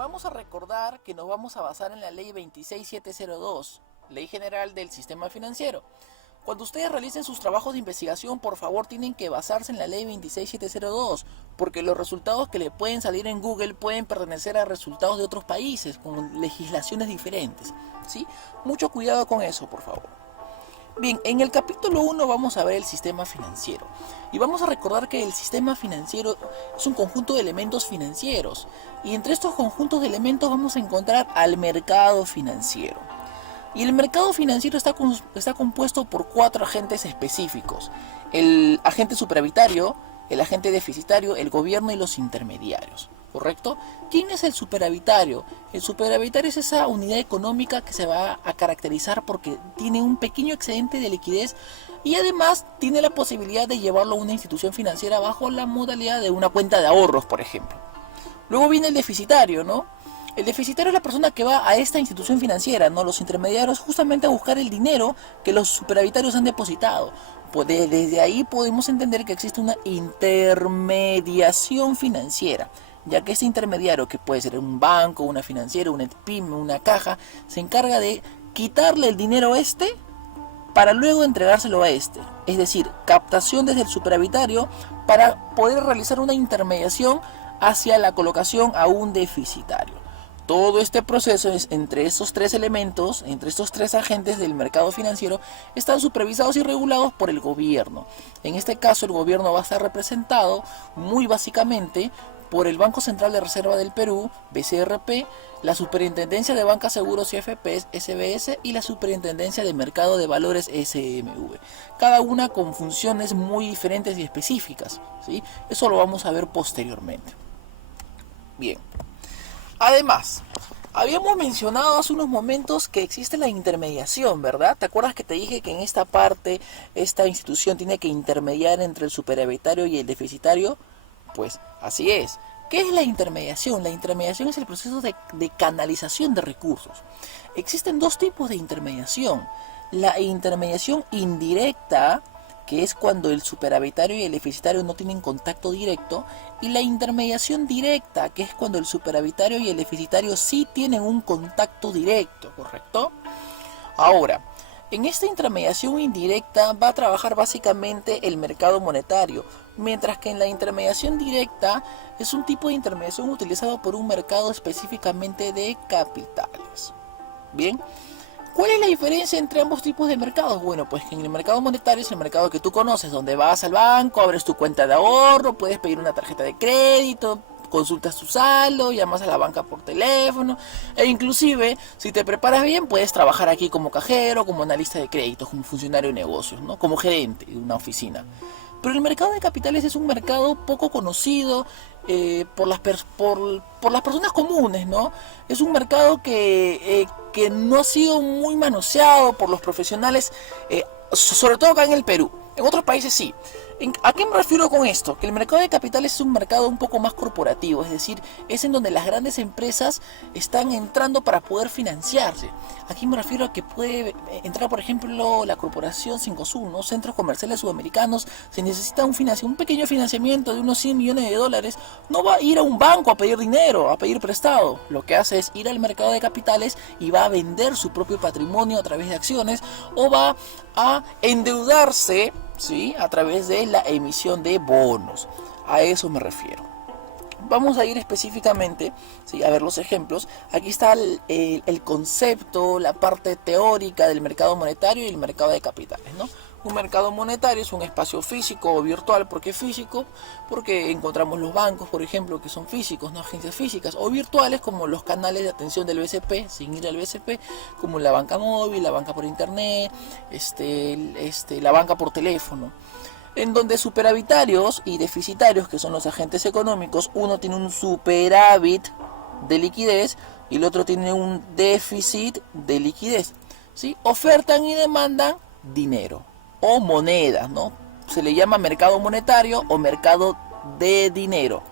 Vamos a recordar que nos vamos a basar en la ley 26702, Ley General del Sistema Financiero. Cuando ustedes realicen sus trabajos de investigación, por favor tienen que basarse en la ley 26702, porque los resultados que le pueden salir en Google pueden pertenecer a resultados de otros países, con legislaciones diferentes, ¿sí? Mucho cuidado con eso, por favor. Bien, en el capítulo 1 vamos a ver el sistema financiero. Y vamos a recordar que el sistema financiero es un conjunto de elementos financieros. Y entre estos conjuntos de elementos vamos a encontrar al mercado financiero. Y el mercado financiero está compuesto por 4 agentes específicos: el agente superavitario, el agente deficitario, el gobierno y los intermediarios. ¿Correcto? ¿Quién es el superavitario? El superavitario es esa unidad económica que se va a caracterizar porque tiene un pequeño excedente de liquidez y además tiene la posibilidad de llevarlo a una institución financiera bajo la modalidad de una cuenta de ahorros, por ejemplo. Luego viene el deficitario, ¿no? El deficitario es la persona que va a esta institución financiera, ¿no? Los intermediarios, justamente a buscar el dinero que los superavitarios han depositado. Pues desde ahí podemos entender que existe una intermediación financiera, ya que este intermediario, que puede ser un banco, una financiera, una pyme, una caja, se encarga de quitarle el dinero a este para luego entregárselo a este. Es decir, captación desde el superavitario para poder realizar una intermediación hacia la colocación a un deficitario. Todo este proceso es entre estos 3 elementos, entre estos 3 agentes del mercado financiero, están supervisados y regulados por el gobierno. En este caso, el gobierno va a estar representado muy básicamente por el Banco Central de Reserva del Perú, BCRP, la Superintendencia de Bancas, Seguros y AFPs, SBS, y la Superintendencia de Mercado de Valores, SMV. Cada una con funciones muy diferentes y específicas, ¿sí? Eso lo vamos a ver posteriormente. Bien. Además, habíamos mencionado hace unos momentos que existe la intermediación, ¿verdad? ¿Te acuerdas que te dije que en esta parte, esta institución tiene que intermediar entre el superavitario y el deficitario? Pues así es. ¿Qué es la intermediación? La intermediación es el proceso de canalización de recursos. Existen 2 tipos de intermediación. La intermediación indirecta, que es cuando el superavitario y el deficitario no tienen contacto directo, y la intermediación directa, que es cuando el superavitario y el deficitario sí tienen un contacto directo, ¿correcto? Ahora, en esta intermediación indirecta va a trabajar básicamente el mercado monetario, mientras que en la intermediación directa es un tipo de intermediación utilizado por un mercado específicamente de capitales. Bien. ¿Cuál es la diferencia entre ambos tipos de mercados? Bueno, pues que en el mercado monetario es el mercado que tú conoces, donde vas al banco, abres tu cuenta de ahorro, puedes pedir una tarjeta de crédito, consultas tu saldo, llamas a la banca por teléfono, e inclusive, si te preparas bien, puedes trabajar aquí como cajero, como analista de créditos, como funcionario de negocios, ¿no? Como gerente de una oficina. Pero el mercado de capitales es un mercado poco conocido por las personas comunes, ¿no? Es un mercado que no ha sido muy manoseado por los profesionales, sobre todo acá en el Perú. En otros países sí. ¿A qué me refiero con esto? Que el mercado de capitales es un mercado un poco más corporativo, es decir, es en donde las grandes empresas están entrando para poder financiarse. Aquí me refiero a que puede entrar, por ejemplo, la corporación Cencosud, ¿no? Centros Comerciales Sudamericanos. Si necesita un pequeño financiamiento de unos 100 millones de dólares, no va a ir a un banco a pedir dinero, a pedir prestado. Lo que hace es ir al mercado de capitales y va a vender su propio patrimonio a través de acciones, o va a endeudarse, ¿sí?, a través de la emisión de bonos. A eso me refiero. Vamos a ir específicamente, ¿sí?, a ver los ejemplos. Aquí está el concepto, la parte teórica del mercado monetario y el mercado de capitales, ¿no? Un mercado monetario es un espacio físico o virtual. ¿Por qué físico? Porque encontramos los bancos, por ejemplo, que son físicos, no agencias físicas, o virtuales como los canales de atención del BCP, sin ir al BCP, como la banca móvil, la banca por internet, la banca por teléfono. En donde superavitarios y deficitarios, que son los agentes económicos, uno tiene un superávit de liquidez y el otro tiene un déficit de liquidez, ¿sí? Ofertan y demandan dinero o monedas, ¿no? Se le llama mercado monetario o mercado de dinero.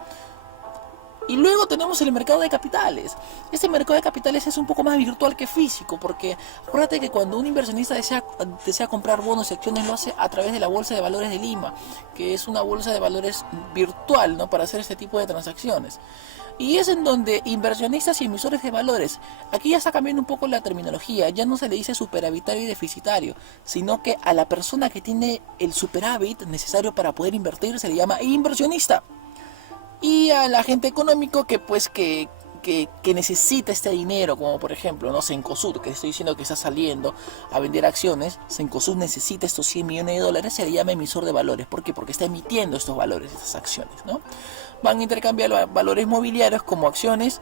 Y luego tenemos el mercado de capitales. Este mercado de capitales es un poco más virtual que físico, porque acuérdate que cuando un inversionista desea comprar bonos y acciones, lo hace a través de la Bolsa de Valores de Lima, que es una bolsa de valores virtual, ¿no?, para hacer este tipo de transacciones. Y es en donde inversionistas y emisores de valores, aquí ya está cambiando un poco la terminología, ya no se le dice superavitario y deficitario, sino que a la persona que tiene el superávit necesario para poder invertir se le llama inversionista. Y al agente económico que necesita este dinero, como por ejemplo, ¿no?, Cencosud, que estoy diciendo que está saliendo a vender acciones. Cencosud necesita estos 100 millones de dólares, se le llama emisor de valores. ¿Por qué? Porque está emitiendo estos valores, estas acciones, ¿no? Van a intercambiar valores mobiliarios como acciones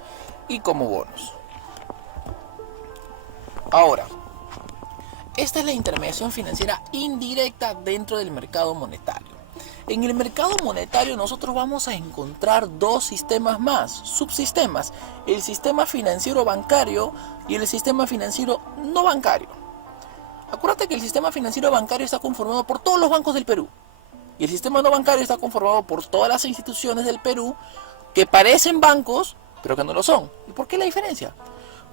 y como bonos. Ahora, esta es la intermediación financiera indirecta dentro del mercado monetario. En el mercado monetario nosotros vamos a encontrar dos sistemas más, subsistemas, el sistema financiero bancario y el sistema financiero no bancario. Acuérdate que el sistema financiero bancario está conformado por todos los bancos del Perú y el sistema no bancario está conformado por todas las instituciones del Perú que parecen bancos pero que no lo son. ¿Y por qué la diferencia?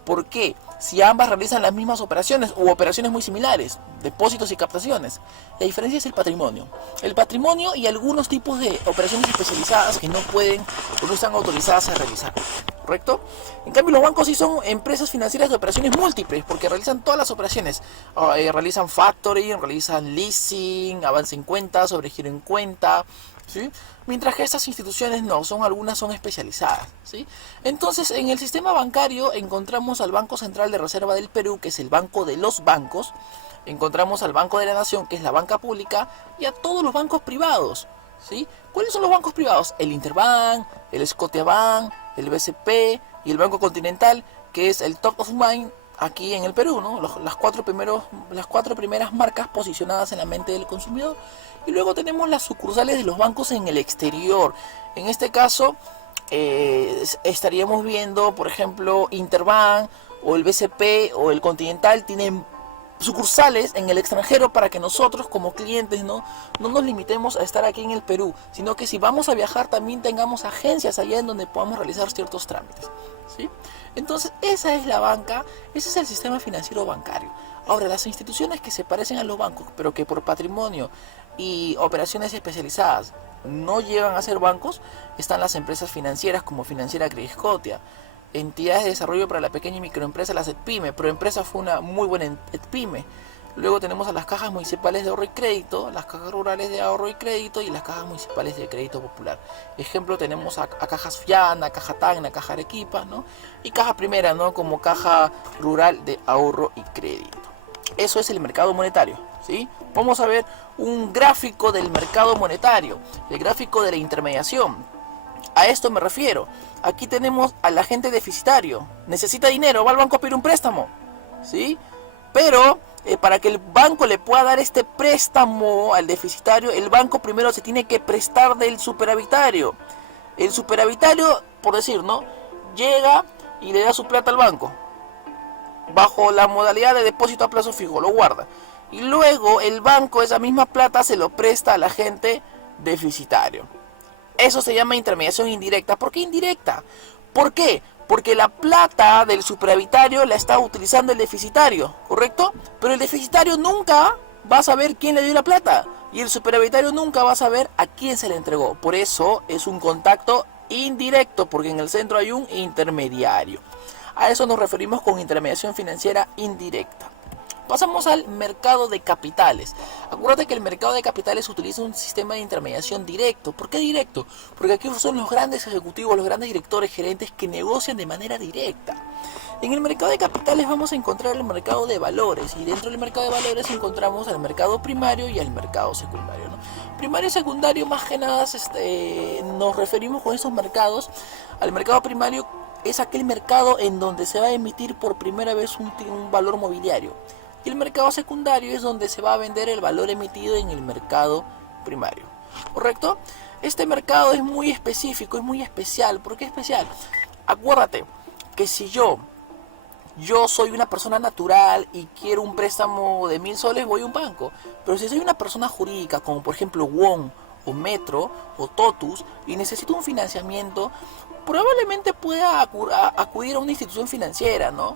Porque si ambas realizan las mismas operaciones u operaciones muy similares, depósitos y captaciones, la diferencia es el patrimonio. El patrimonio y algunos tipos de operaciones especializadas que no pueden o no están autorizadas a realizar. ¿Correcto? En cambio, los bancos sí son empresas financieras de operaciones múltiples, porque realizan todas las operaciones. Realizan factoring, realizan leasing, avance en cuenta, sobregiro en cuenta, ¿sí? Mientras que estas instituciones no, algunas son especializadas, ¿sí? Entonces, en el sistema bancario encontramos al Banco Central de Reserva del Perú, que es el banco de los bancos, encontramos al Banco de la Nación, que es la banca pública, y a todos los bancos privados, ¿sí? ¿Cuáles son los bancos privados? El Interbank, el Scotiabank, el BCP y el Banco Continental, que es el top of mind aquí en el Perú, ¿no? Las cuatro primeras marcas posicionadas en la mente del consumidor. Y luego tenemos las sucursales de los bancos en el exterior. En este caso estaríamos viendo, por ejemplo, Interbank o el BCP o el Continental tienen sucursales en el extranjero para que nosotros como clientes no nos limitemos a estar aquí en el Perú, sino que si vamos a viajar también tengamos agencias allá en donde podamos realizar ciertos trámites, ¿sí? Entonces esa es la banca, ese es el sistema financiero bancario. Ahora, las instituciones que se parecen a los bancos, pero que por patrimonio y operaciones especializadas no llegan a ser bancos, están las empresas financieras como Financiera Crediscotia, entidades de desarrollo para la pequeña y microempresa, las EDPYME. Proempresa fue una muy buena EDPYME. Luego tenemos a las cajas municipales de ahorro y crédito, las cajas rurales de ahorro y crédito y las cajas municipales de crédito popular. Ejemplo, tenemos a Cajas Fiana, Caja Tacna, Caja Arequipa, ¿no? Y Caja Primera, ¿no?, como caja rural de ahorro y crédito. Eso es el mercado monetario, ¿sí? Vamos a ver un gráfico del mercado monetario, el gráfico de la intermediación. A esto me refiero. Aquí tenemos al agente deficitario. Necesita dinero, va al banco a pedir un préstamo, ¿sí? Pero para que el banco le pueda dar este préstamo al deficitario, el banco primero se tiene que prestar del superavitario. El superavitario, por decir, ¿no?, llega y le da su plata al banco, bajo la modalidad de depósito a plazo fijo, lo guarda. Y luego el banco esa misma plata se lo presta al agente deficitario. Eso se llama intermediación indirecta. ¿Por qué indirecta? ¿Por qué? Porque la plata del superavitario la está utilizando el deficitario, ¿correcto? Pero el deficitario nunca va a saber quién le dio la plata. Y el superavitario nunca va a saber a quién se le entregó. Por eso es un contacto indirecto, porque en el centro hay un intermediario. A eso nos referimos con intermediación financiera indirecta. Pasamos al mercado de capitales. Acuérdate que el mercado de capitales utiliza un sistema de intermediación directo. ¿Por qué directo? Porque aquí son los grandes ejecutivos, los grandes directores, gerentes que negocian de manera directa. En el mercado de capitales vamos a encontrar el mercado de valores, y dentro del mercado de valores encontramos el mercado primario y el mercado secundario, ¿no? Primario y secundario, más que nada nos referimos con estos mercados al mercado primario. Es aquel mercado en donde se va a emitir por primera vez un valor mobiliario. Y el mercado secundario es donde se va a vender el valor emitido en el mercado primario. ¿Correcto? Este mercado es muy específico, es muy especial. ¿Por qué especial? Acuérdate que si yo soy una persona natural y quiero un préstamo de 1000 soles, voy a un banco. Pero si soy una persona jurídica, como por ejemplo WON o Metro o Totus y necesita un financiamiento, probablemente pueda acudir a una institución financiera, ¿no?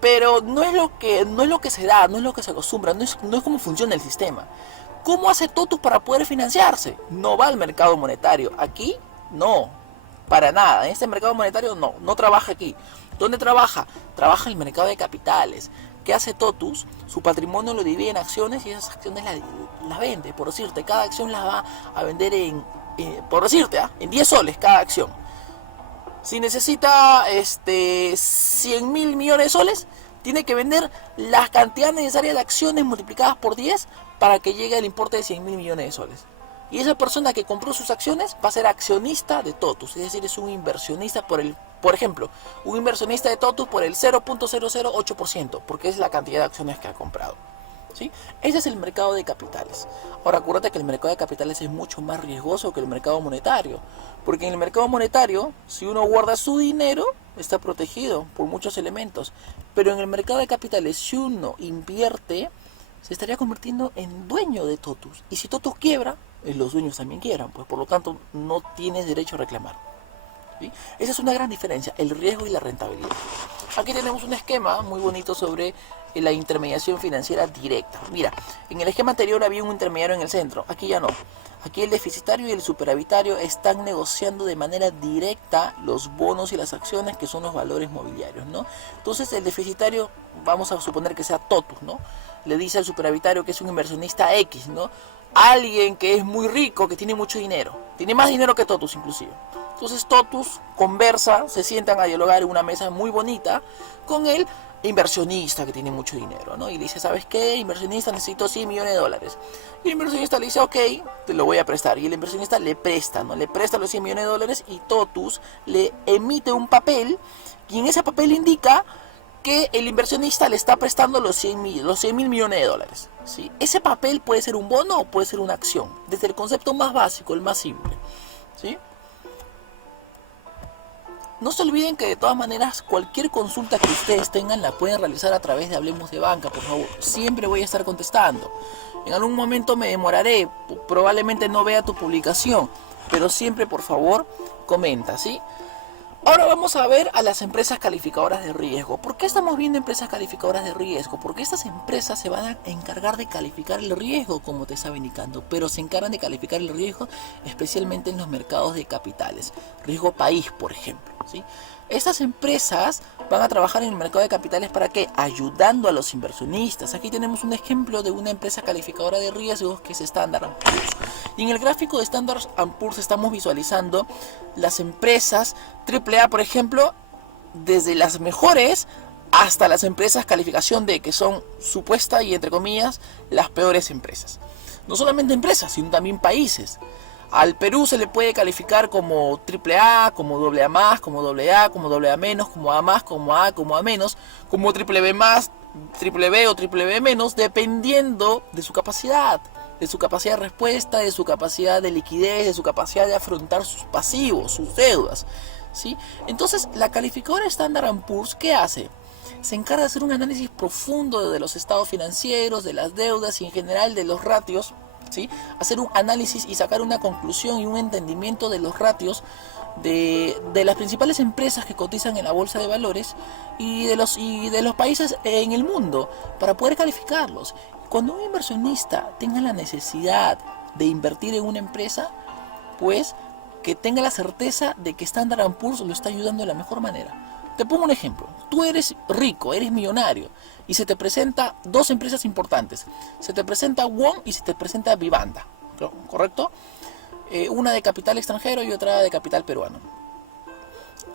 Pero no es lo que se da, no es lo que se acostumbra, no es cómo funciona el sistema. ¿Cómo hace Totus para poder financiarse? No va al mercado monetario. Aquí no, para nada. En este mercado monetario no trabaja aquí. ¿Dónde trabaja? Trabaja en el mercado de capitales. ¿Qué hace Totus? Su patrimonio lo divide en acciones y esas acciones las vende. Por decirte, cada acción las va a vender en 10 soles cada acción. Si necesita 100 mil millones de soles, tiene que vender la cantidad necesaria de acciones multiplicadas por 10 para que llegue al importe de 100 mil millones de soles. Y esa persona que compró sus acciones va a ser accionista de Totus, es decir, es un inversionista por ejemplo, un inversionista de Totus por el 0.008%, porque es la cantidad de acciones que ha comprado. ¿Sí? Ese es el mercado de capitales. Ahora, acuérdate que el mercado de capitales es mucho más riesgoso que el mercado monetario, porque en el mercado monetario, si uno guarda su dinero, está protegido por muchos elementos, pero en el mercado de capitales, si uno invierte, se estaría convirtiendo en dueño de Totus, y si Totus quiebra, los dueños también quiebran, pues por lo tanto no tienes derecho a reclamar. ¿Sí? Esa es una gran diferencia, el riesgo y la rentabilidad. Aquí tenemos un esquema muy bonito sobre la intermediación financiera directa. Mira, en el esquema anterior había un intermediario en el centro, aquí ya no. Aquí el deficitario y el superavitario están negociando de manera directa los bonos y las acciones, que son los valores mobiliarios, ¿no? Entonces el deficitario, vamos a suponer que sea Totus, ¿no? Le dice al superavitario, que es un inversionista X, ¿no? Alguien que es muy rico, que tiene mucho dinero, tiene más dinero que Totus inclusive. Entonces Totus conversa, se sientan a dialogar en una mesa muy bonita con el inversionista que tiene mucho dinero, ¿no? Y le dice, ¿sabes qué? Inversionista, necesito 100 millones de dólares. Y el inversionista le dice, ok, te lo voy a prestar. Y el inversionista le presta, ¿no? Le presta los 100 millones de dólares y Totus le emite un papel, y en ese papel indica que el inversionista le está prestando los 100 mil millones de dólares, ¿sí? Ese papel puede ser un bono o puede ser una acción, desde el concepto más básico, el más simple, ¿sí? No se olviden que de todas maneras cualquier consulta que ustedes tengan la pueden realizar a través de Hablemos de Banca, por favor. Siempre voy a estar contestando. En algún momento me demoraré, probablemente no vea tu publicación, pero siempre por favor comenta, ¿sí? Ahora vamos a ver a las empresas calificadoras de riesgo. ¿Por qué estamos viendo empresas calificadoras de riesgo? Porque estas empresas se van a encargar de calificar el riesgo, como te estaba indicando, pero se encargan de calificar el riesgo especialmente en los mercados de capitales. Riesgo país, por ejemplo, ¿sí? Estas empresas van a trabajar en el mercado de capitales, ¿para qué? Ayudando a los inversionistas. Aquí tenemos un ejemplo de una empresa calificadora de riesgos que es Standard & Poor's. Y en el gráfico de Standard & Poor's estamos visualizando las empresas AAA, por ejemplo, desde las mejores hasta las empresas calificación D, que son supuesta y entre comillas las peores empresas. No solamente empresas, sino también países. Al Perú se le puede calificar como AAA, como AA+, como AA, como AA-, como A+, como A, como A-, como BBB+, triple B o triple B-, dependiendo de su capacidad de respuesta, de su capacidad de liquidez, de su capacidad de afrontar sus pasivos, sus deudas, ¿sí? Entonces, la calificadora Standard & Poor's, ¿qué hace? Se encarga de hacer un análisis profundo de los estados financieros, de las deudas y en general de los ratios, ¿sí? Hacer un análisis y sacar una conclusión y un entendimiento de los ratios de las principales empresas que cotizan en la bolsa de valores y de los países en el mundo para poder calificarlos. Cuando un inversionista tenga la necesidad de invertir en una empresa, pues que tenga la certeza de que Standard & Poor's lo está ayudando de la mejor manera. Te pongo un ejemplo. Tú eres rico, eres millonario y se te presenta dos empresas importantes. Se te presenta Won y se te presenta Vivanda, ¿correcto? Una de capital extranjero y otra de capital peruano.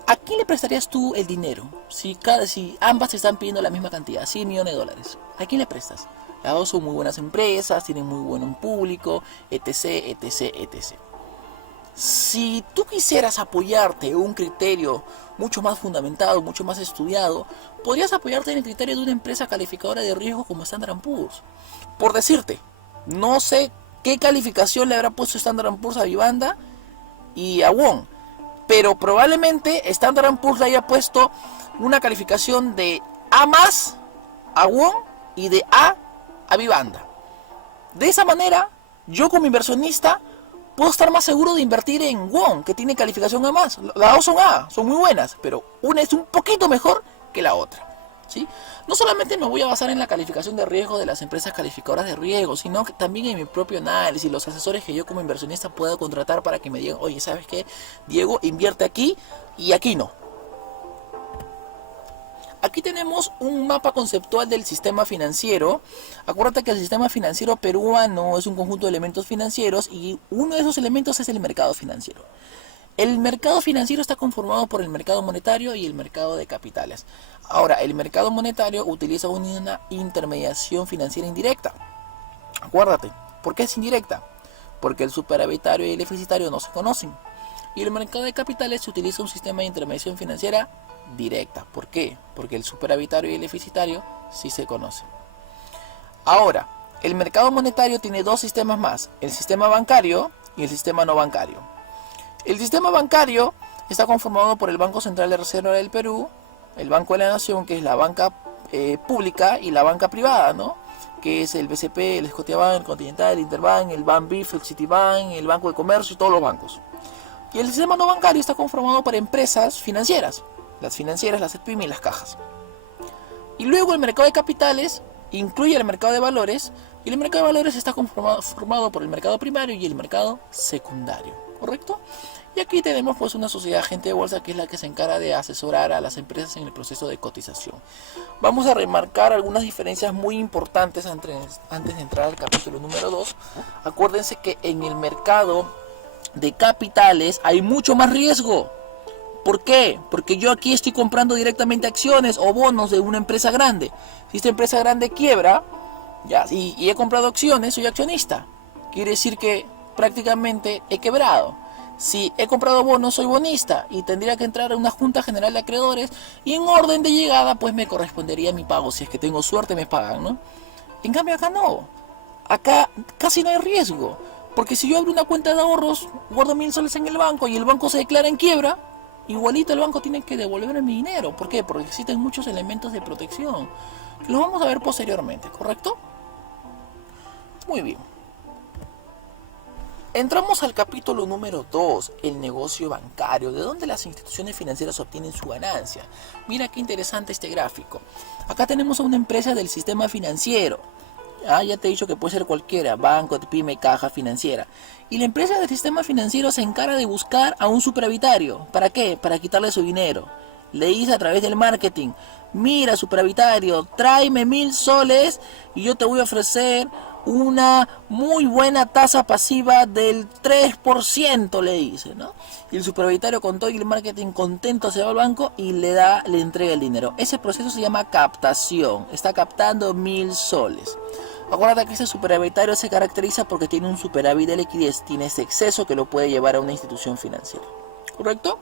¿A quién le prestarías tú el dinero? Si ambas te están pidiendo la misma cantidad, 100 millones de dólares. ¿A quién le prestas? Las dos son muy buenas empresas, tienen muy buen público, etc, etc, etc. Si tú quisieras apoyarte en un criterio mucho más fundamentado, mucho más estudiado, podrías apoyarte en el criterio de una empresa calificadora de riesgo como Standard & Poor's. Por decirte, no sé qué calificación le habrá puesto Standard & Poor's a Vivanda y a Won, pero probablemente Standard & Poor's le haya puesto una calificación de A+ a Won y de A Vivanda. De esa manera, yo como inversionista puedo estar más seguro de invertir en won, que tiene calificación A más. Las dos son A, son muy buenas, pero una es un poquito mejor que la otra, ¿sí? No solamente me voy a basar en la calificación de riesgo de las empresas calificadoras de riesgo, sino que también en mi propio análisis, los asesores que yo como inversionista puedo contratar para que me digan, oye, ¿sabes qué? Diego, invierte aquí y aquí no. Aquí tenemos un mapa conceptual del sistema financiero. Acuérdate que el sistema financiero peruano es un conjunto de elementos financieros y uno de esos elementos es el mercado financiero. El mercado financiero está conformado por el mercado monetario y el mercado de capitales. Ahora, el mercado monetario utiliza una intermediación financiera indirecta. Acuérdate, ¿por qué es indirecta? Porque el superavitario y el deficitario no se conocen. Y el mercado de capitales se utiliza un sistema de intermediación financiera directa. ¿Por qué? Porque el superavitario y el deficitario sí se conocen. Ahora, el mercado monetario tiene dos sistemas más, el sistema bancario y el sistema no bancario. El sistema bancario está conformado por el Banco Central de Reserva del Perú, el Banco de la Nación, que es la banca pública, y la banca privada, ¿no? Que es el BCP, el Scotiabank, el Continental, el Interbank, el Banbif, el Citibank, el Banco de Comercio y todos los bancos. Y el sistema no bancario está conformado por empresas financieras, las financieras, las SPIM y las cajas. Y luego el mercado de capitales incluye el mercado de valores, y el mercado de valores está formado por el mercado primario y el mercado secundario, ¿correcto? Y aquí tenemos pues una sociedad agente de bolsa que es la que se encarga de asesorar a las empresas en el proceso de cotización. Vamos a remarcar algunas diferencias muy importantes antes de entrar al capítulo número 2. Acuérdense que en el mercado de capitales hay mucho más riesgo. ¿Por qué? Porque yo aquí estoy comprando directamente acciones o bonos de una empresa grande. Si esta empresa grande quiebra, ya, y he comprado acciones, soy accionista. Quiere decir que prácticamente he quebrado. Si he comprado bonos, soy bonista y tendría que entrar a una junta general de acreedores y en orden de llegada pues me correspondería mi pago. Si es que tengo suerte me pagan, ¿no? En cambio acá no. Acá casi no hay riesgo. Porque si yo abro una cuenta de ahorros, guardo 1000 soles en el banco y el banco se declara en quiebra, igualito el banco tiene que devolverme mi dinero. ¿Por qué? Porque existen muchos elementos de protección. Los vamos a ver posteriormente, ¿correcto? Muy bien. Entramos al capítulo número 2, el negocio bancario, de donde las instituciones financieras obtienen su ganancia. Mira qué interesante este gráfico. Acá tenemos a una empresa del sistema financiero. Ya te he dicho que puede ser cualquiera, banco, pyme, caja, financiera. Y la empresa del sistema financiero se encarga de buscar a un superavitario. ¿Para qué? Para quitarle su dinero. Le dice a través del marketing, mira superavitario, tráeme 1000 soles y yo te voy a ofrecer una muy buena tasa pasiva del 3%, le dice, ¿no? Y el superavitario con todo y el marketing contento se va al banco y le entrega el dinero. Ese proceso se llama captación. Está captando 1000 soles. Acuérdate que ese superavitario se caracteriza porque tiene un superávit de liquidez, tiene ese exceso que lo puede llevar a una institución financiera. ¿Correcto?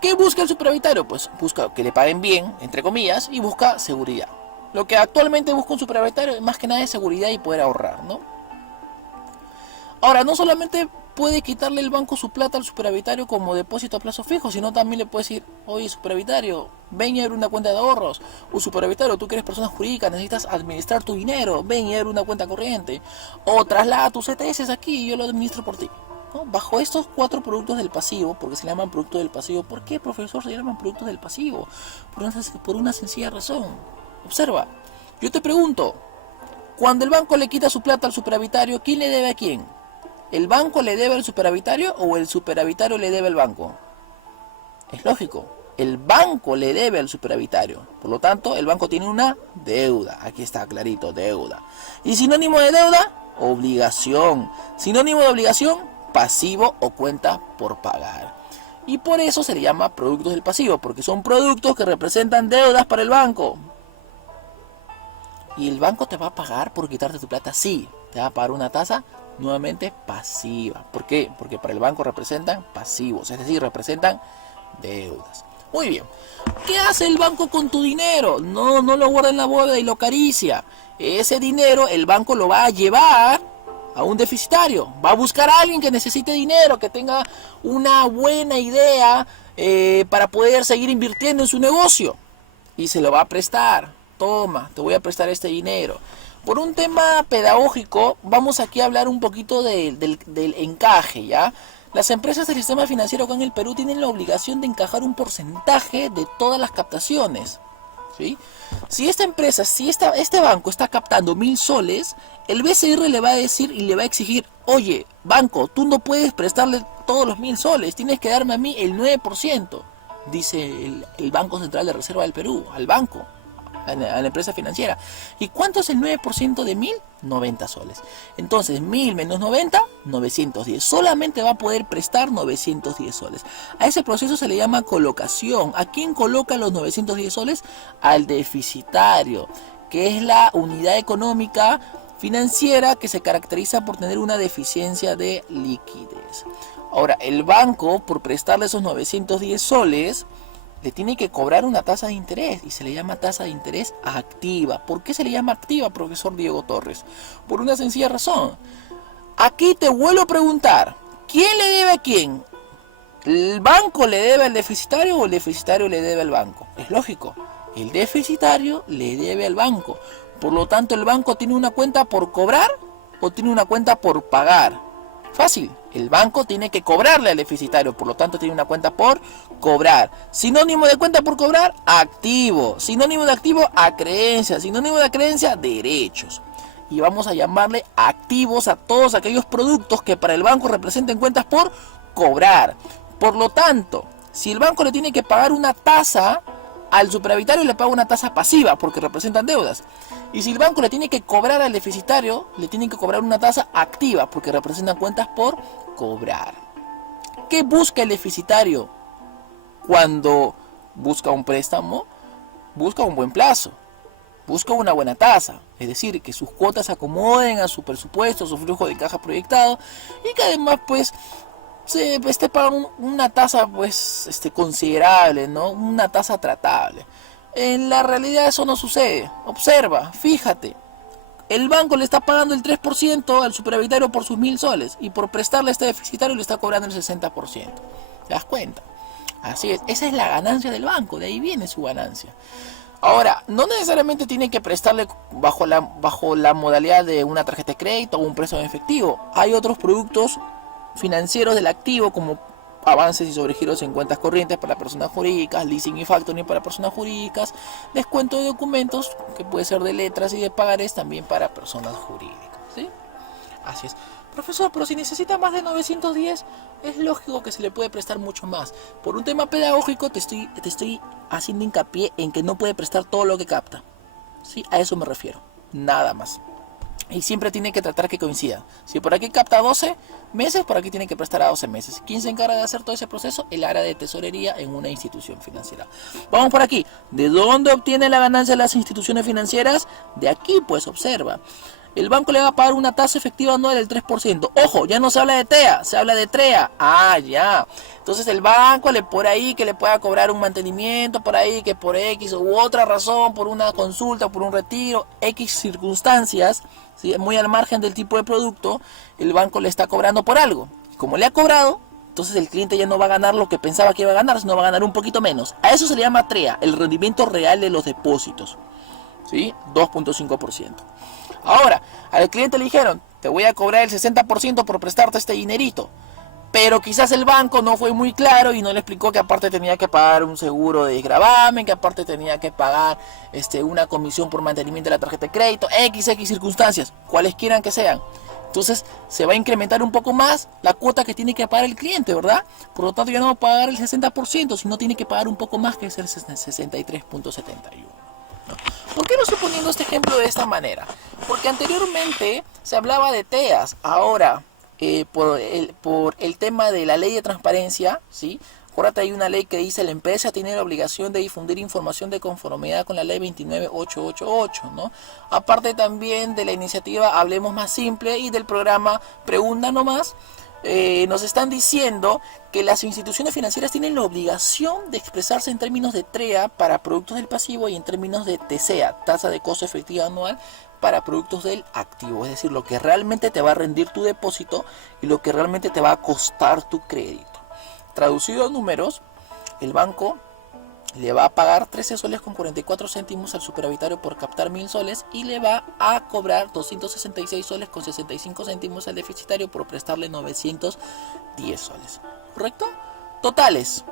¿Qué busca el superavitario? Pues busca que le paguen bien, entre comillas, y busca seguridad. Lo que actualmente busca un superavitario más que nada es seguridad y poder ahorrar, ¿no? Ahora, no solamente puede quitarle el banco su plata al superavitario como depósito a plazo fijo, sino también le puede decir, oye superavitario, ven y abre una cuenta de ahorros. O superavitario, tú que eres persona jurídica, necesitas administrar tu dinero, ven y abre una cuenta corriente. O traslada tus CTS aquí y yo lo administro por ti, ¿no? Bajo estos 4 productos del pasivo, porque se llaman productos del pasivo. ¿Por qué, profesor, se llaman productos del pasivo? Por una sencilla razón. Observa, yo te pregunto, cuando el banco le quita su plata al superavitario, ¿quién le debe a quién? ¿El banco le debe al superavitario o el superavitario le debe al banco? Es lógico, el banco le debe al superavitario. Por lo tanto, el banco tiene una deuda. Aquí está clarito, deuda. ¿Y sinónimo de deuda? Obligación. Sinónimo de obligación, pasivo o cuenta por pagar. Y por eso se le llama productos del pasivo, porque son productos que representan deudas para el banco. ¿Y el banco te va a pagar por quitarte tu plata? Sí, te va a pagar una tasa nuevamente pasiva. ¿Por qué? Porque para el banco representan pasivos, es decir, representan deudas. Muy bien. ¿Qué hace el banco con tu dinero? No lo guarda en la bóveda y lo acaricia. Ese dinero el banco lo va a llevar a un deficitario. Va a buscar a alguien que necesite dinero, que tenga una buena idea para poder seguir invirtiendo en su negocio. Y se lo va a prestar. Toma, te voy a prestar este dinero. Por un tema pedagógico, vamos aquí a hablar un poquito del encaje, ¿ya? Las empresas del sistema financiero acá en el Perú tienen la obligación de encajar un porcentaje de todas las captaciones, ¿sí? Si esta empresa, este banco está captando 1000 soles, el BCR le va a decir y le va a exigir: oye, banco, tú no puedes prestarle todos los 1000 soles, tienes que darme a mí el 9%, dice el Banco Central de Reserva del Perú, al banco, a la empresa financiera. ¿Y cuánto es el 9% de 1000? 90 soles. Entonces 1000 menos 90, 910. Solamente va a poder prestar 910 soles. A ese proceso se le llama colocación. ¿A quién coloca los 910 soles? Al deficitario, que es la unidad económica financiera que se caracteriza por tener una deficiencia de liquidez. Ahora, el banco, por prestarle esos 910 soles, le tiene que cobrar una tasa de interés, y se le llama tasa de interés activa. ¿Por qué se le llama activa, profesor Diego Torres? Por una sencilla razón. Aquí te vuelvo a preguntar: ¿quién le debe a quién? ¿El banco le debe al deficitario o el deficitario le debe al banco? Es lógico, el deficitario le debe al banco. Por lo tanto, ¿el banco tiene una cuenta por cobrar o tiene una cuenta por pagar? Fácil, el banco tiene que cobrarle al deficitario, por lo tanto tiene una cuenta por cobrar. Sinónimo de cuenta por cobrar: activo. Sinónimo de activo: acreencia. Sinónimo de acreencia: derechos. Y vamos a llamarle activos a todos aquellos productos que para el banco representen cuentas por cobrar. Por lo tanto, si el banco le tiene que pagar una tasa al superavitario, le paga una tasa pasiva porque representan deudas. Y si el banco le tiene que cobrar al deficitario, le tienen que cobrar una tasa activa porque representan cuentas por cobrar. ¿Qué busca el deficitario cuando busca un préstamo? Busca un buen plazo, busca una buena tasa, es decir, que sus cuotas se acomoden a su presupuesto, a su flujo de caja proyectado, y que además pues se pagan una tasa pues considerable, ¿no? Una tasa tratable. En la realidad eso no sucede. Observa, fíjate, el banco le está pagando el 3% al superavitario por sus 1000 soles, y por prestarle a este deficitario le está cobrando el 60%. ¿Te das cuenta? Así es, esa es la ganancia del banco, de ahí viene su ganancia. Ahora, no necesariamente tiene que prestarle bajo la modalidad de una tarjeta de crédito o un préstamo en efectivo. Hay otros productos financieros del activo, como avances y sobregiros en cuentas corrientes para personas jurídicas, leasing y factoring para personas jurídicas, descuento de documentos, que puede ser de letras y de pagarés, también para personas jurídicas, ¿sí? Así es. Profesor, pero si necesita más de 910, es lógico que se le puede prestar mucho más. Por un tema pedagógico te estoy haciendo hincapié en que no puede prestar todo lo que capta, ¿sí? A eso me refiero, nada más. Y siempre tiene que tratar que coincida. Si por aquí capta 12 meses, por aquí tiene que prestar a 12 meses. ¿Quién se encarga de hacer todo ese proceso? El área de tesorería en una institución financiera. Vamos por aquí. ¿De dónde obtiene la ganancia las instituciones financieras? De aquí, pues observa. El banco le va a pagar una tasa efectiva anual del 3%. Ojo, ya no se habla de TEA, se habla de TREA. Ah, ya. Entonces el banco por ahí que le pueda cobrar un mantenimiento, por ahí que por X u otra razón, por una consulta, por un retiro, X circunstancias, ¿sí? Muy al margen del tipo de producto, el banco le está cobrando por algo. Y como le ha cobrado, entonces el cliente ya no va a ganar lo que pensaba que iba a ganar, sino va a ganar un poquito menos. A eso se le llama TREA, el rendimiento real de los depósitos, ¿sí? 2.5%. Ahora, al cliente le dijeron: te voy a cobrar el 60% por prestarte este dinerito. Pero quizás el banco no fue muy claro y no le explicó que aparte tenía que pagar un seguro de gravamen, que aparte tenía que pagar una comisión por mantenimiento de la tarjeta de crédito, XX circunstancias, cuales quieran que sean. Entonces se va a incrementar un poco más la cuota que tiene que pagar el cliente, ¿verdad? Por lo tanto ya no va a pagar el 60%, sino tiene que pagar un poco más, que es el 63.71. ¿Por qué lo estoy poniendo este ejemplo de esta manera? Porque anteriormente se hablaba de TEAs. Ahora, por el tema de la ley de transparencia, ¿sí? Acuérdate, hay una ley que dice: la empresa tiene la obligación de difundir información de conformidad con la ley 29888, ¿no? Aparte también de la iniciativa Hablemos Más Simple y del programa Pregunta No Más, nos están diciendo que las instituciones financieras tienen la obligación de expresarse en términos de TREA para productos del pasivo y en términos de TCEA, tasa de costo efectiva anual, para productos del activo. Es decir, lo que realmente te va a rendir tu depósito y lo que realmente te va a costar tu crédito. Traducido a números, el banco le va a pagar 13 soles con 44 céntimos al superavitario por captar 1000 soles y le va a cobrar 266 soles con 65 céntimos al deficitario por prestarle 910 soles. ¿Correcto? Totales,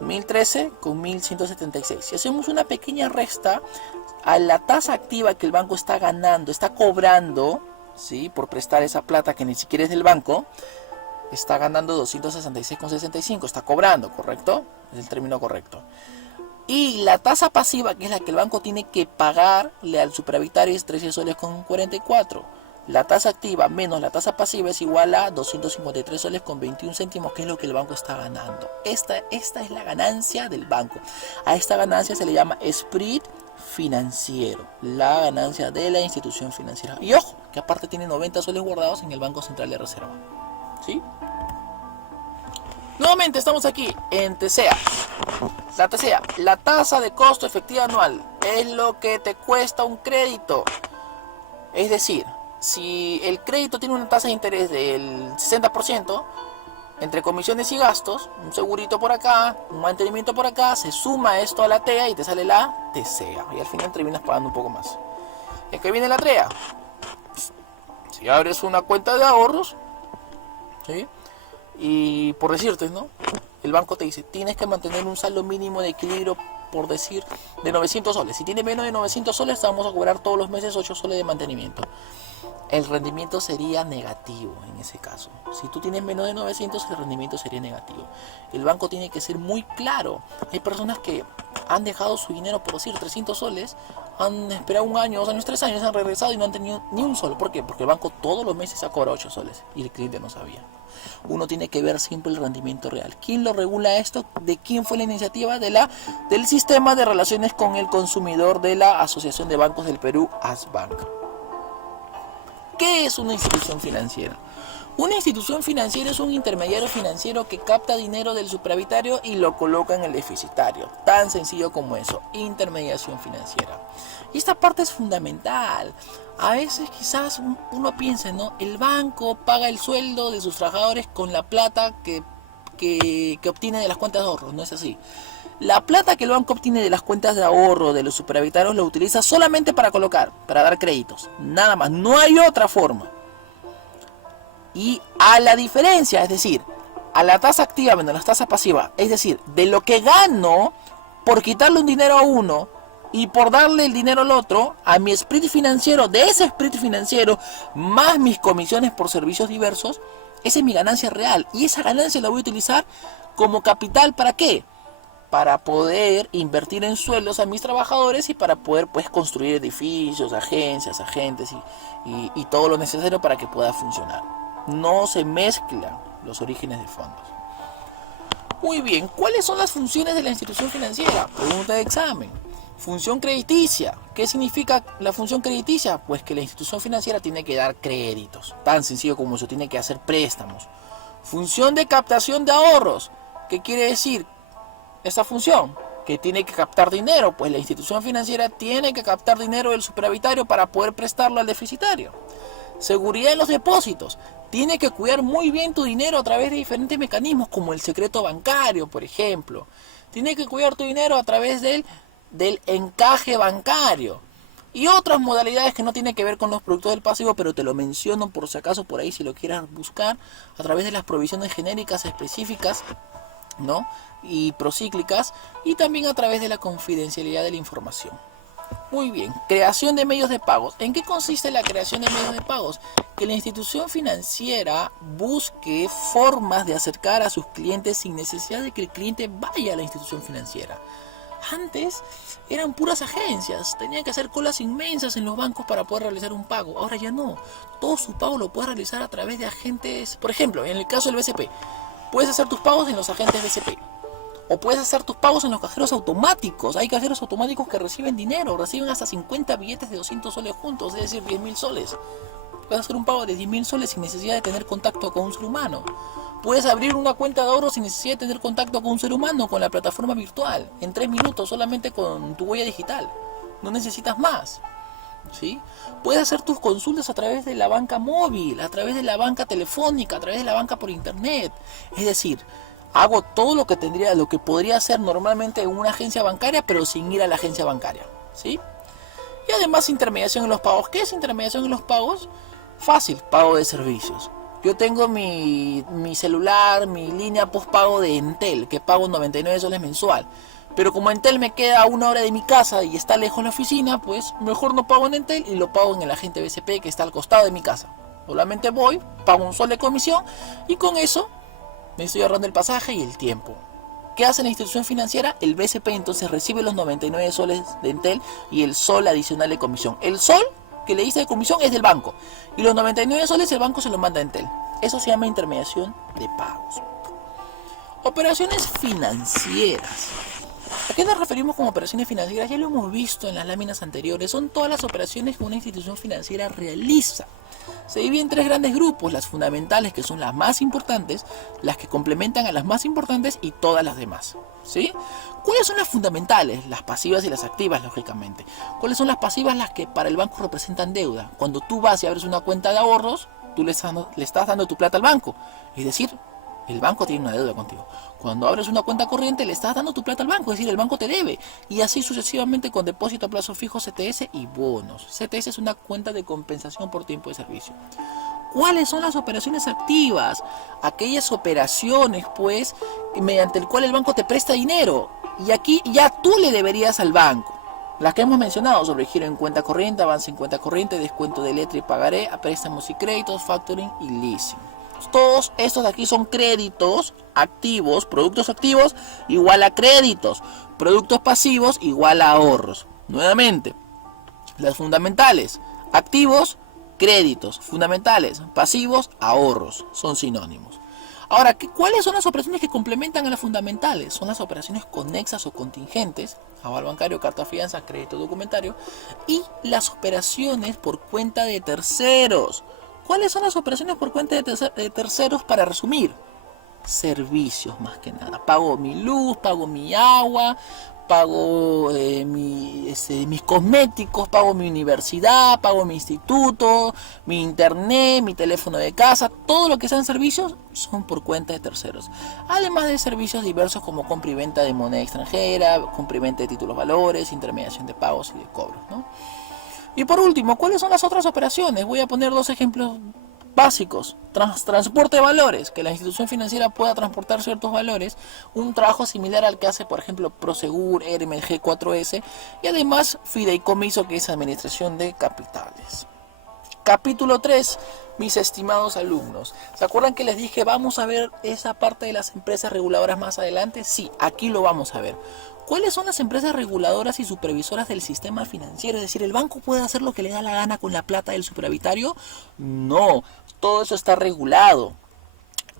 1013 con 1176. Si hacemos una pequeña resta a la tasa activa que el banco está ganando, está cobrando, ¿sí?, por prestar esa plata que ni siquiera es del banco, está ganando 266,65, está cobrando, ¿correcto? Es el término correcto. Y la tasa pasiva, que es la que el banco tiene que pagarle al superavitario, es 13 soles con 44. La tasa activa menos la tasa pasiva es igual a 253 soles con 21 céntimos, que es lo que el banco está ganando. Esta es la ganancia del banco. A esta ganancia se le llama spread financiero, la ganancia de la institución financiera. Y ojo, que aparte tiene 90 soles guardados en el Banco Central de Reserva. ¿Sí? Nuevamente estamos aquí en TCA. La TCA, la tasa de costo efectiva anual, es lo que te cuesta un crédito. Es decir, si el crédito tiene una tasa de interés del 60%, entre comisiones y gastos, un segurito por acá, un mantenimiento por acá, se suma esto a la TEA y te sale la TCA. Y al final terminas pagando un poco más. ¿En qué viene la TEA? Si abres una cuenta de ahorros, ¿sí?, y por decirte, ¿no?, el banco te dice, tienes que mantener un saldo mínimo de equilibrio, por decir, de 900 soles. Si tienes menos de 900 soles, te vamos a cobrar todos los meses 8 soles de mantenimiento. El rendimiento sería negativo en ese caso. Si tú tienes menos de 900, el rendimiento sería negativo. El banco tiene que ser muy claro. Hay personas que han dejado su dinero, por decir, 300 soles, han esperado 1 año, 2 años, 3 años, han regresado y no han tenido ni un solo. ¿Por qué? Porque el banco todos los meses ha cobrado 8 soles y el cliente no sabía. Uno tiene que ver siempre el rendimiento real. ¿Quién lo regula esto? ¿De quién fue la iniciativa? Del Sistema de Relaciones con el Consumidor de la Asociación de Bancos del Perú, ASBank. ¿Qué es una institución financiera? Una institución financiera es un intermediario financiero que capta dinero del superavitario y lo coloca en el deficitario. Tan sencillo como eso, intermediación financiera. Y esta parte es fundamental. A veces quizás uno piensa, ¿no?, el banco paga el sueldo de sus trabajadores con la plata que obtiene de las cuentas de ahorros. No es así. La plata que el banco obtiene de las cuentas de ahorro de los superavitarios lo utiliza solamente para colocar, para dar créditos. Nada más, no hay otra forma. Y a la diferencia, es decir, a la tasa activa menos la tasa pasiva, es decir, de lo que gano por quitarle un dinero a uno y por darle el dinero al otro, a mi spread financiero, de ese spread financiero, más mis comisiones por servicios diversos, esa es mi ganancia real. Y esa ganancia la voy a utilizar como capital, ¿para qué? Para poder invertir en sueldos a mis trabajadores y para poder, pues, construir edificios, agencias, agentes y todo lo necesario para que pueda funcionar. No se mezclan los orígenes de fondos. Muy bien, ¿cuáles son las funciones de la institución financiera? Pregunta de examen. Función crediticia. ¿Qué significa la función crediticia? Pues que la institución financiera tiene que dar créditos. Tan sencillo como eso, tiene que hacer préstamos. Función de captación de ahorros. ¿Qué quiere decir esta función? Que tiene que captar dinero. Pues la institución financiera tiene que captar dinero del superavitario para poder prestarlo al deficitario. Seguridad en los depósitos. Tiene que cuidar muy bien tu dinero a través de diferentes mecanismos, como el secreto bancario, por ejemplo. Tiene que cuidar tu dinero a través del encaje bancario. Y otras modalidades que no tienen que ver con los productos del pasivo, pero te lo menciono por si acaso por ahí, si lo quieras buscar, a través de las provisiones genéricas específicas, ¿no?, y procíclicas, y también a través de la confidencialidad de la información. Muy bien, creación de medios de pagos. ¿En qué consiste la creación de medios de pagos? Que la institución financiera busque formas de acercar a sus clientes sin necesidad de que el cliente vaya a la institución financiera. Antes eran puras agencias, tenían que hacer colas inmensas en los bancos para poder realizar un pago. Ahora ya no, todo su pago lo puedes realizar a través de agentes. Por ejemplo, en el caso del BCP, puedes hacer tus pagos en los agentes BCP. O puedes hacer tus pagos en los cajeros automáticos. Hay cajeros automáticos que reciben dinero, reciben hasta 50 billetes de 200 soles juntos, es decir, 10.000 soles. Puedes hacer un pago de 10.000 soles sin necesidad de tener contacto con un ser humano. Puedes abrir una cuenta de ahorro sin necesidad de tener contacto con un ser humano, con la plataforma virtual, en 3 minutos, solamente con tu huella digital. No necesitas más, ¿sí? Puedes hacer tus consultas a través de la banca móvil, a través de la banca telefónica, a través de la banca por internet. Es decir, Hago todo lo que podría hacer normalmente en una agencia bancaria, pero sin ir a la agencia bancaria, ¿sí? Y además intermediación en los pagos. ¿Qué es intermediación en los pagos? Fácil, pago de servicios. Yo tengo mi celular, mi línea postpago de Entel, que pago 99 soles mensual. Pero como Entel me queda a 1 hora de mi casa y está lejos la oficina, pues mejor no pago en Entel y lo pago en el agente BCP que está al costado de mi casa. Solamente voy, pago 1 sol de comisión y con eso me estoy ahorrando el pasaje y el tiempo. ¿Qué hace la institución financiera? El BCP entonces recibe los 99 soles de Entel y el sol adicional de comisión. El sol que le dice de comisión es del banco y los 99 soles el banco se los manda a Entel. Eso se llama intermediación de pagos. Operaciones financieras. ¿A qué nos referimos con operaciones financieras? Ya lo hemos visto en las láminas anteriores. Son todas las operaciones que una institución financiera realiza. Se divide en 3 grandes grupos: las fundamentales, que son las más importantes, las que complementan a las más importantes y todas las demás, ¿sí? ¿Cuáles son las fundamentales? Las pasivas y las activas, lógicamente. ¿Cuáles son las pasivas? Las que para el banco representan deuda. Cuando tú vas y abres una cuenta de ahorros, tú le estás dando tu plata al banco. Es decir, el banco tiene una deuda contigo. Cuando abres una cuenta corriente, le estás dando tu plata al banco, es decir, el banco te debe. Y así sucesivamente con depósito a plazo fijo, CTS y bonos. CTS es una cuenta de compensación por tiempo de servicio. ¿Cuáles son las operaciones activas? Aquellas operaciones, pues, mediante el cual el banco te presta dinero. Y aquí ya tú le deberías al banco. Las que hemos mencionado sobre giro en cuenta corriente, avance en cuenta corriente, descuento de letra y pagaré, a préstamos y créditos, factoring y leasing. Todos estos de aquí son créditos activos, productos activos igual a créditos, productos pasivos igual a ahorros. Nuevamente, las fundamentales, activos, créditos, fundamentales, pasivos, ahorros, son sinónimos. Ahora, ¿cuáles son las operaciones que complementan a las fundamentales? Son las operaciones conexas o contingentes, aval bancario, carta fianza, crédito documentario, y las operaciones por cuenta de terceros. ¿Cuáles son las operaciones por cuenta de terceros? Para resumir, servicios más que nada. Pago mi luz, pago mi agua, pago mis cosméticos, pago mi universidad, pago mi instituto, mi internet, mi teléfono de casa. Todo lo que sean servicios son por cuenta de terceros. Además de servicios diversos como compra y venta de moneda extranjera, compra y venta de títulos valores, intermediación de pagos y de cobros, ¿no? Y por último, ¿cuáles son las otras operaciones? Voy a poner 2 ejemplos básicos. Transporte de valores, que la institución financiera pueda transportar ciertos valores. Un trabajo similar al que hace, por ejemplo, Prosegur, RMG 4S. Y además, fideicomiso, que es administración de capitales. Capítulo 3, mis estimados alumnos. ¿Se acuerdan que les dije vamos a ver esa parte de las empresas reguladoras más adelante? Sí, aquí lo vamos a ver. ¿Cuáles son las empresas reguladoras y supervisoras del sistema financiero? Es decir, ¿el banco puede hacer lo que le da la gana con la plata del superavitario? No, todo eso está regulado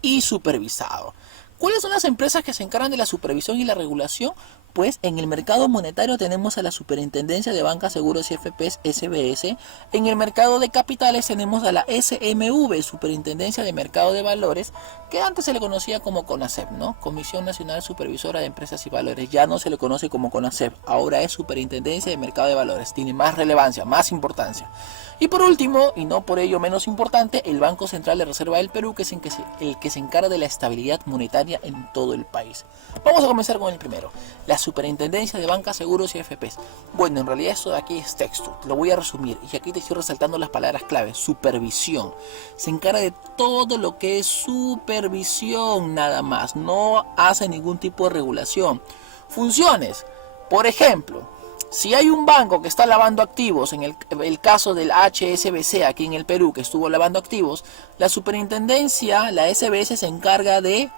y supervisado. ¿Cuáles son las empresas que se encargan de la supervisión y la regulación? Pues en el mercado monetario tenemos a la Superintendencia de Bancas, Seguros y FPs, SBS. En el mercado de capitales tenemos a la SMV, Superintendencia de Mercado de Valores, que antes se le conocía como CONACEP, ¿no? Comisión Nacional Supervisora de Empresas y Valores. Ya no se le conoce como CONACEP, ahora es Superintendencia de Mercado de Valores. Tiene más relevancia, más importancia. Y por último, y no por ello menos importante, el Banco Central de Reserva del Perú, que es el que se encarga de la estabilidad monetaria en todo el país. Vamos a comenzar con el primero, la Superintendencia de Bancas, Seguros y FPs. Bueno, en realidad esto de aquí es texto, lo voy a resumir y aquí te estoy resaltando las palabras clave. Supervisión. Se encarga de todo lo que es supervisión nada más, no hace ningún tipo de regulación. Funciones, por ejemplo, si hay un banco que está lavando activos, en el caso del HSBC aquí en el Perú, que estuvo lavando activos, la superintendencia, la SBS, se encarga de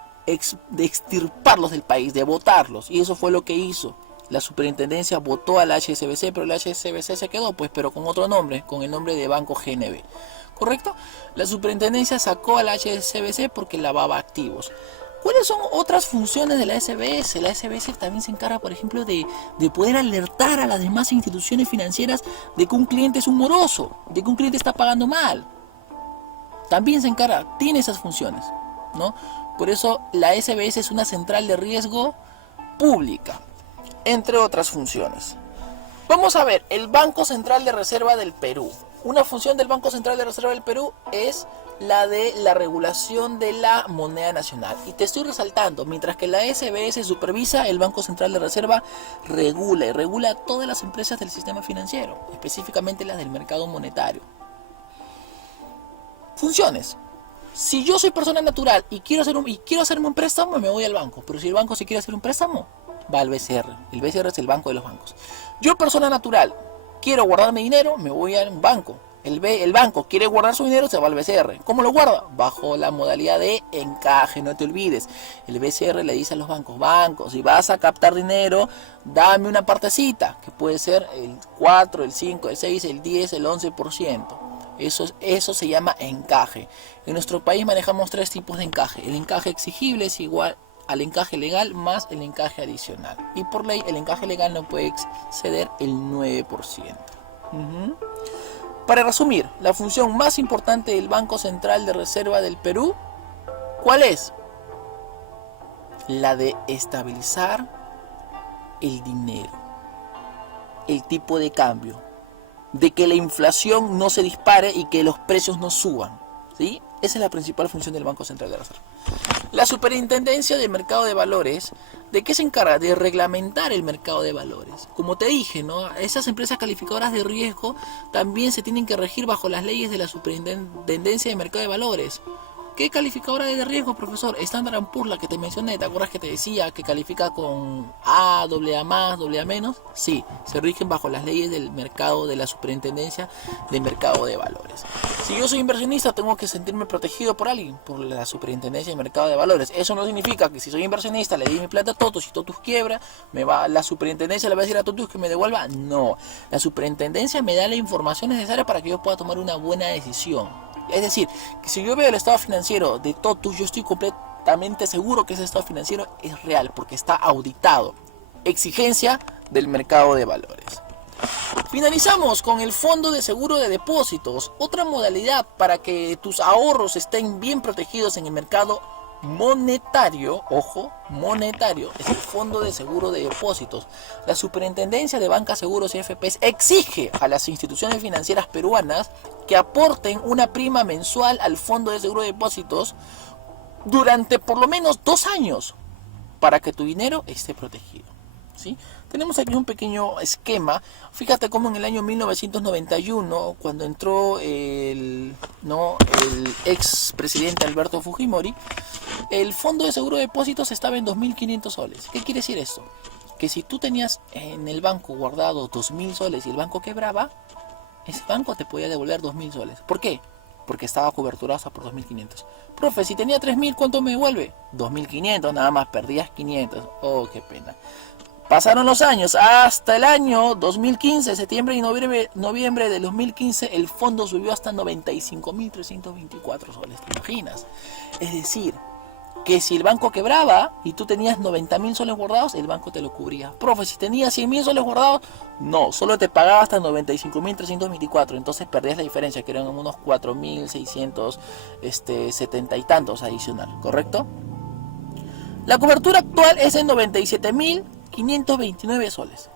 extirparlos del país, de votarlos. Y eso fue lo que hizo. La superintendencia votó al HSBC, pero el HSBC se quedó, pues, pero con otro nombre, con el nombre de Banco GNB. ¿Correcto? La superintendencia sacó al HSBC porque lavaba activos. ¿Cuáles son otras funciones de la SBS? La SBS también se encarga, por ejemplo, de poder alertar a las demás instituciones financieras de que un cliente es un moroso, de que un cliente está pagando mal. También se encarga, tiene esas funciones, ¿no? Por eso la SBS es una central de riesgo pública, entre otras funciones. Vamos a ver, el Banco Central de Reserva del Perú. Una función del Banco Central de Reserva del Perú es la de la regulación de la moneda nacional. Y te estoy resaltando, mientras que la SBS supervisa, el Banco Central de Reserva regula y regula todas las empresas del sistema financiero, específicamente las del mercado monetario. Funciones. Si yo soy persona natural y quiero hacerme un préstamo, me voy al banco. Pero si el banco se quiere hacer un préstamo, va al BCR. El BCR es el banco de los bancos. Yo, persona natural, quiero guardar mi dinero, me voy al banco. El banco quiere guardar su dinero, se va al BCR. ¿Cómo lo guarda? Bajo la modalidad de encaje, no te olvides. El BCR le dice a los bancos, si vas a captar dinero, dame una partecita, que puede ser el 4, el 5, el 6, el 10, el 11%. Eso se llama encaje. En nuestro país manejamos 3 tipos de encaje. El encaje exigible es igual al encaje legal más el encaje adicional. Y por ley el encaje legal no puede exceder el 9%. Para resumir, la función más importante del Banco Central de Reserva del Perú, ¿cuál es? La de estabilizar el dinero, el tipo de cambio, de que la inflación no se dispare y que los precios no suban, ¿sí? Esa es la principal función del Banco Central de Reserva. La Superintendencia de Mercado de Valores, ¿de qué se encarga? De reglamentar el mercado de valores. Como te dije, ¿no? Esas empresas calificadoras de riesgo también se tienen que regir bajo las leyes de la Superintendencia de Mercado de Valores. ¿Qué calificadora de riesgo, profesor? Standard & Poor's, la que te mencioné, ¿te acuerdas que te decía que califica con A, AA+, AA-? Sí, se rigen bajo las leyes del mercado, de la Superintendencia de Mercado de Valores. Si yo soy inversionista, tengo que sentirme protegido por alguien, por la Superintendencia de Mercado de Valores. Eso no significa que si soy inversionista, le di mi plata a Totus, si Totus quiebra, la Superintendencia le va a decir a Totus que me devuelva. No, la Superintendencia me da la información necesaria para que yo pueda tomar una buena decisión. Es decir, que si yo veo el estado financiero de Totus, yo estoy completamente seguro que ese estado financiero es real, porque está auditado. Exigencia del mercado de valores. Finalizamos con el Fondo de Seguro de Depósitos, otra modalidad para que tus ahorros estén bien protegidos en el mercado monetario. Ojo, monetario, es el Fondo de Seguro de Depósitos. La Superintendencia de Bancas, Seguros y FPs exige a las instituciones financieras peruanas que aporten una prima mensual al Fondo de Seguro de Depósitos durante por lo menos 2 años para que tu dinero esté protegido, ¿sí? Tenemos aquí un pequeño esquema. Fíjate cómo en el año 1991, cuando entró el ex presidente Alberto Fujimori, el Fondo de Seguro de Depósitos estaba en 2.500 soles. ¿Qué quiere decir esto? Que si tú tenías en el banco guardado 2.000 soles y el banco quebraba, ese banco te podía devolver 2.000 soles. ¿Por qué? Porque estaba coberturado por 2.500. Profe, si tenía 3.000, ¿cuánto me devuelve? 2.500, nada más, perdías 500. Oh, qué pena. Pasaron los años, hasta el año 2015, septiembre y noviembre de 2015, el fondo subió hasta 95.324 soles, ¿te imaginas? Es decir, que si el banco quebraba y tú tenías 90.000 soles guardados, el banco te lo cubría. Profe, si tenías 100.000 soles guardados, no, solo te pagaba hasta 95.324, entonces perdías la diferencia, que eran unos 4.670 y tantos adicional, ¿correcto? La cobertura actual es de 97.529 soles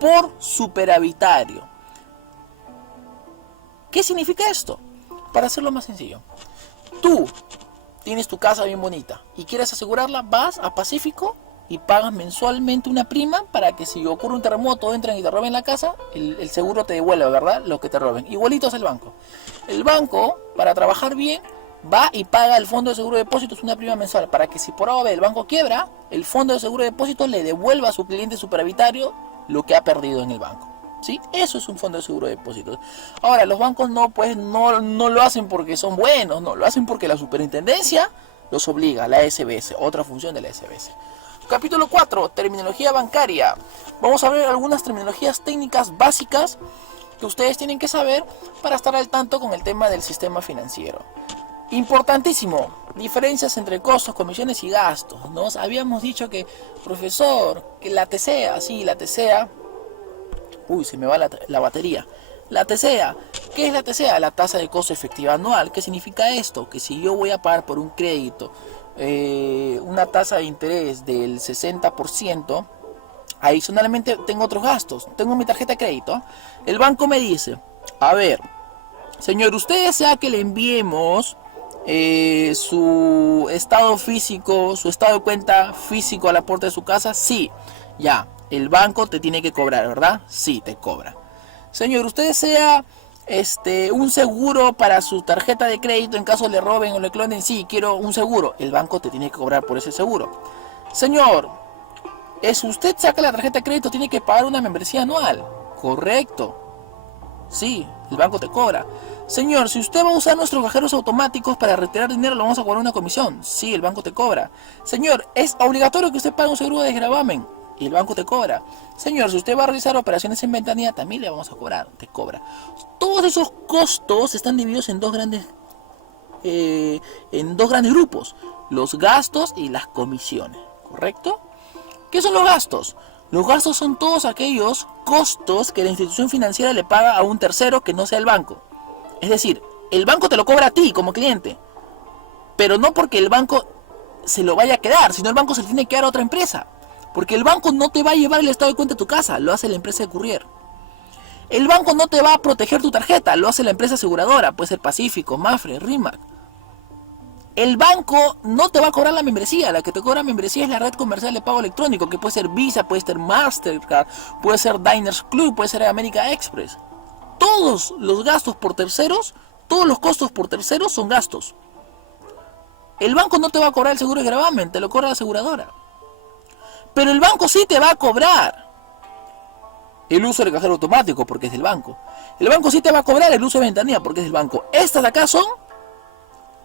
por superavitario. ¿Qué significa esto? Para hacerlo más sencillo, tú tienes tu casa bien bonita y quieres asegurarla, vas a Pacífico y pagas mensualmente una prima para que si ocurre un terremoto, entran y te roben la casa, el seguro te devuelve, ¿verdad? Lo que te roben. Igualito es el banco. El banco, para trabajar bien, va y paga al Fondo de Seguro de Depósitos una prima mensual para que si por ahora el banco quiebra, el Fondo de Seguro de Depósitos le devuelva a su cliente superavitario lo que ha perdido en el banco, ¿sí? Eso es un Fondo de Seguro de Depósitos. Ahora, los bancos no lo hacen porque son buenos, no, lo hacen porque la superintendencia los obliga, la SBS, otra función de la SBS. Capítulo 4, terminología bancaria. Vamos a ver algunas terminologías técnicas básicas que ustedes tienen que saber para estar al tanto con el tema del sistema financiero. Importantísimo, diferencias entre costos, comisiones y gastos, ¿no? Habíamos dicho que, profesor, que la TCEA, sí, la TCEA, uy, se me va la batería. La TCEA, ¿qué es la TCEA? La tasa de costo efectiva anual. ¿Qué significa esto? Que si yo voy a pagar por un crédito una tasa de interés del 60%, adicionalmente tengo otros gastos, tengo mi tarjeta de crédito, el banco me dice, a ver, Señor, ¿usted desea que le enviemos su estado físico, su estado de cuenta físico a la puerta de su casa? Sí. Ya, el banco te tiene que cobrar, ¿verdad? Sí, te cobra. Señor, ¿usted desea un seguro para su tarjeta de crédito en caso le roben o le clonen? Sí, quiero un seguro. El banco te tiene que cobrar por ese seguro. Señor, usted saca la tarjeta de crédito, tiene que pagar una membresía anual. Correcto. Sí, el banco te cobra. Señor, si usted va a usar nuestros cajeros automáticos para retirar dinero, le vamos a cobrar una comisión. Sí, el banco te cobra. Señor, es obligatorio que usted pague un seguro de gravamen. Y el banco te cobra. Señor, si usted va a realizar operaciones en ventanilla, también le vamos a cobrar. Te cobra. Todos esos costos están divididos en dos grandes grupos. Los gastos y las comisiones. ¿Correcto? ¿Qué son los gastos? Los gastos son todos aquellos costos que la institución financiera le paga a un tercero que no sea el banco. Es decir, el banco te lo cobra a ti como cliente, pero no porque el banco se lo vaya a quedar, sino el banco se lo tiene que dar a otra empresa. Porque el banco no te va a llevar el estado de cuenta a tu casa, lo hace la empresa de courier. El banco no te va a proteger tu tarjeta, lo hace la empresa aseguradora, puede ser Pacífico, Mafre, Rimac. El banco no te va a cobrar la membresía, la que te cobra membresía es la red comercial de pago electrónico, que puede ser Visa, puede ser Mastercard, puede ser Diners Club, puede ser American Express. Todos los gastos por terceros, todos los costos por terceros son gastos. El banco no te va a cobrar el seguro de gravamen, te lo cobra la aseguradora. Pero el banco sí te va a cobrar el uso del cajero automático, porque es del banco. El banco sí te va a cobrar el uso de ventanilla, porque es del banco. Estas de acá son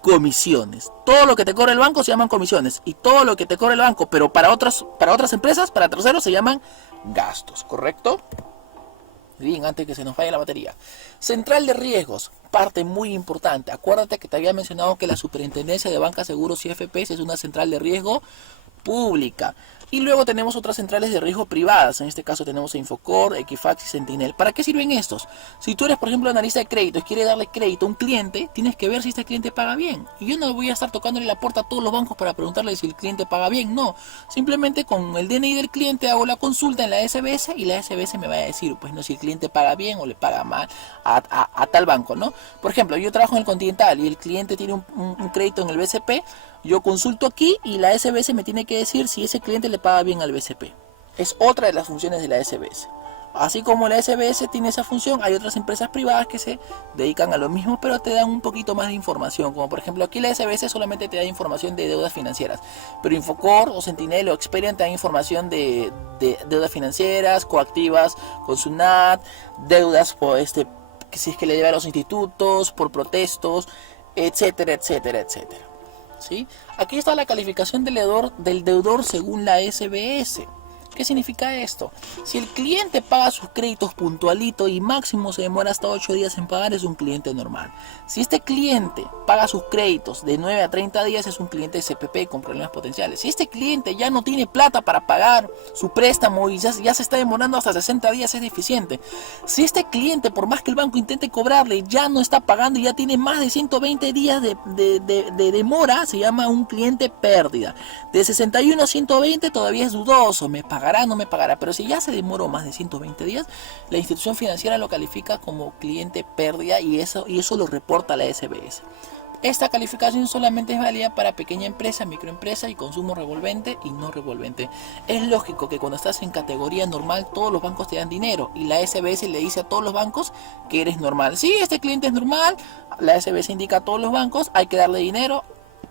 comisiones. Todo lo que te cobra el banco se llaman comisiones. Y todo lo que te cobra el banco, pero para otras empresas, para terceros, se llaman gastos. ¿Correcto? Bien, antes que se nos falle la batería. Central de riesgos, parte muy importante. Acuérdate que te había mencionado que la Superintendencia de Banca, Seguros y FPs es una central de riesgo pública. Y luego tenemos otras centrales de riesgo privadas. En este caso tenemos a Infocor, Equifax y Sentinel. ¿Para qué sirven estos? Si tú eres, por ejemplo, analista de crédito y quieres darle crédito a un cliente, tienes que ver si este cliente paga bien. Y yo no voy a estar tocándole la puerta a todos los bancos para preguntarle si el cliente paga bien. No, simplemente con el DNI del cliente hago la consulta en la SBS y la SBS me va a decir, pues no, si el cliente paga bien o le paga mal a tal banco, ¿no? Por ejemplo, yo trabajo en el Continental y el cliente tiene un crédito en el BCP. Yo consulto aquí y la SBS me tiene que decir si ese cliente le paga bien al BCP. Es otra de las funciones de la SBS. Así como la SBS tiene esa función, hay otras empresas privadas que se dedican a lo mismo, pero te dan un poquito más de información. Como por ejemplo aquí la SBS solamente te da información de deudas financieras, pero Infocor o Sentinel o Experian te dan información de deudas financieras, coactivas con SUNAT, deudas por que si es que le debe a los institutos, por protestos, etcétera, etcétera, etcétera. ¿Sí? Aquí está la calificación del deudor según la SBS. ¿Qué significa esto? Si el cliente paga sus créditos puntualito y máximo se demora hasta 8 días en pagar, es un cliente normal. Si este cliente paga sus créditos de 9 a 30 días, es un cliente CPP con problemas potenciales. Si este cliente ya no tiene plata para pagar su préstamo y ya se está demorando hasta 60 días, es deficiente. Si este cliente, por más que el banco intente cobrarle, ya no está pagando y ya tiene más de 120 días de demora, se llama un cliente pérdida. De 61 a 120 todavía es dudoso, me pagará, no me pagará, pero si ya se demoró más de 120 días, la institución financiera lo califica como cliente pérdida y eso lo reporta la SBS. Esta calificación solamente es válida para pequeña empresa, microempresa y consumo revolvente y no revolvente. Es lógico que cuando estás en categoría normal todos los bancos te dan dinero y la SBS le dice a todos los bancos que eres normal. Si este cliente es normal, la SBS indica a todos los bancos, hay que darle dinero,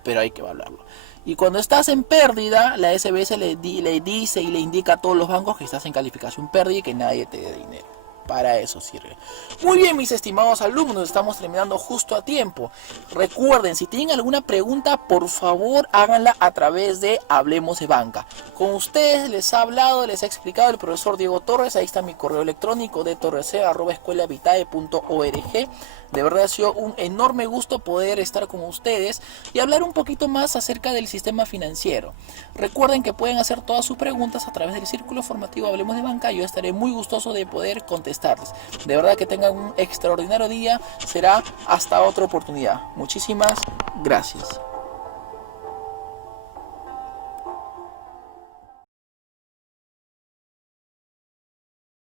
pero hay que evaluarlo. Y cuando estás en pérdida, la SBS le dice y le indica a todos los bancos que estás en calificación pérdida y que nadie te dé dinero. Para eso sirve. Muy bien, mis estimados alumnos, estamos terminando justo a tiempo. Recuerden, si tienen alguna pregunta, por favor háganla a través de Hablemos de Banca. Con ustedes les ha hablado, les ha explicado el profesor Diego Torres. Ahí está mi correo electrónico de torrec@escuelavitae.org. De verdad ha sido un enorme gusto poder estar con ustedes y hablar un poquito más acerca del sistema financiero. Recuerden que pueden hacer todas sus preguntas a través del círculo formativo Hablemos de Banca. Yo estaré muy gustoso de poder contestarles. De verdad que tengan un extraordinario día. Será hasta otra oportunidad. Muchísimas gracias.